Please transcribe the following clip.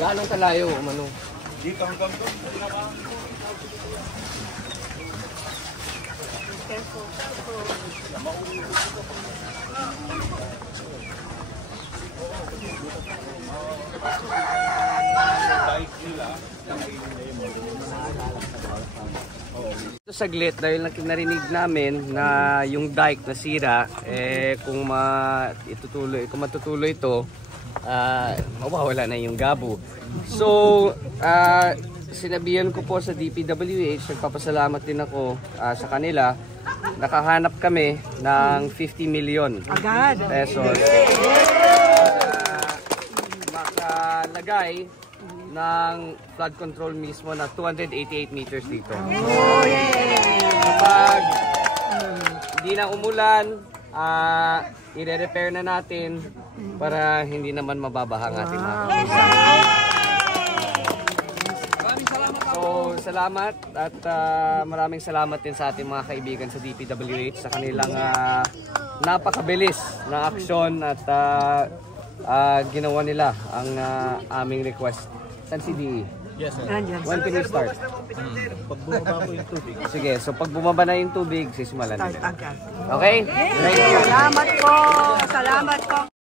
Gaano kalayo, umano? Dito hanggang doon. Ito saglit dahil narinig namin na yung dike nasira, kung matutuloy ito, mawawala na yung Gabo. So, sinabihan ko po sa DPWH, nagpapasalamat din ako sa kanila. Nakahanap kami ng 50 million pesos makalagay ng flood control mismo na 288 meters dito. Kapag hindi na umulan, i-repair na natin para hindi naman mababaha ang ating mga So, salamat at maraming salamat din sa ating mga kaibigan sa DPWH sa kanilang napakabilis na aksyon at ginawa nila ang aming request. San si DE? Yes, sir. When can we start? Pag bumaba po yung tubig. Sige, so pag bumaba na yung tubig, sisimulan nila. Okay? Thank you. Salamat po. Salamat po.